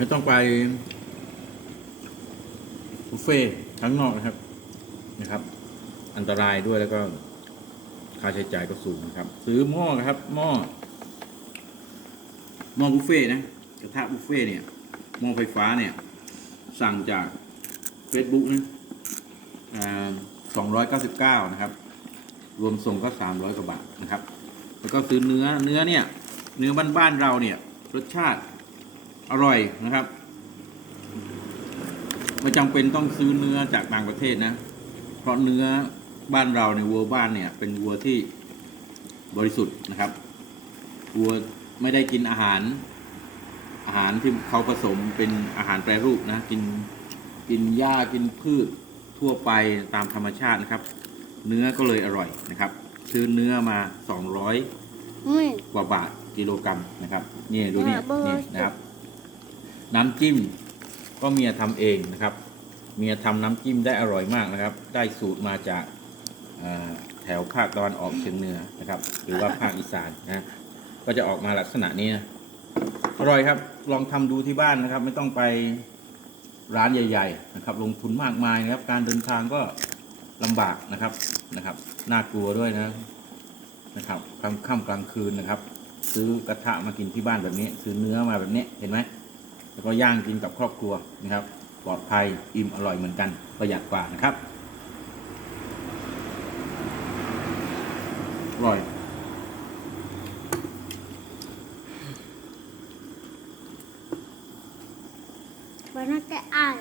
ไม่ต้องไปบุฟเฟ่ข้างนอกนะครับนะครับ อันตรายด้วยแล้วก็ค่าใช้จ่ายก็สูงนะครับ ซื้อหม้อครับหม้อหม้อบุฟเฟ่นะกระทะบุฟเฟ่เนี่ยหม้อไฟฟ้าเนี่ยสั่งจาก Facebook นะสองร้อยเก้าสิบเก้านะครับ รวมส่งก็สามร้อยกว่าบาทนะครับ แล้วก็ซื้อเนื้อเนื้อเนี่ย เนื้อบ้านๆเราเนี่ย รสชาติ อร่อยนะครับ ไม่จำเป็นต้องซื้อเนื้อจากต่างประเทศนะ เพราะเนื้อบ้านเราในยวัวบ้านเนี่ย เป็นวัวที่บริสุทธิ์นะครับวัวไม่ได้กินอาหาร อาหารที่เขาผสมเป็นอาหารแปรรูปนะ กินกินหญ้ากินพืชทั่วไปตามธรรมชาตินะครับ เนื้อก็เลยอร่อยนะครับ ซื้อเนื้อมา 200อุ้ยกว่าบาทกิโลกรัมนะครับ นี่ดูนี่เนี่ยเบอร์นี่นะครับ น้ำจิ้ม ก็เมียทำเองนะครับ เมียทำน้ำจิ้มได้อร่อยมากนะครับ ได้สูตรมาจากแถวภาคตะวันออกเฉียงเหนือนะครับ หรือว่าภาคอีสานนะก็จะออกมาลักษณะนี้นะอร่อยครับ ลองทำดูที่บ้านนะครับ ไม่ต้องไปร้านใหญ่ ๆ นะครับ ลงทุนมากมายนะครับ การเดินทางก็ลำบากนะครับนะครับน่ากลัวด้วยนะนะครับกลางค่ำกลางคืนนะครับ ซื้อกระทะมากินที่บ้านแบบนี้ ซื้อเนื้อมาแบบนี้เห็นไหม แล้วก็ย่างกินกับครอบครัวนะครับ ปลอดภัยอิ่มอร่อยเหมือนกันประหยัดกว่านะครับอร่อยวันนั้นจะอ่าน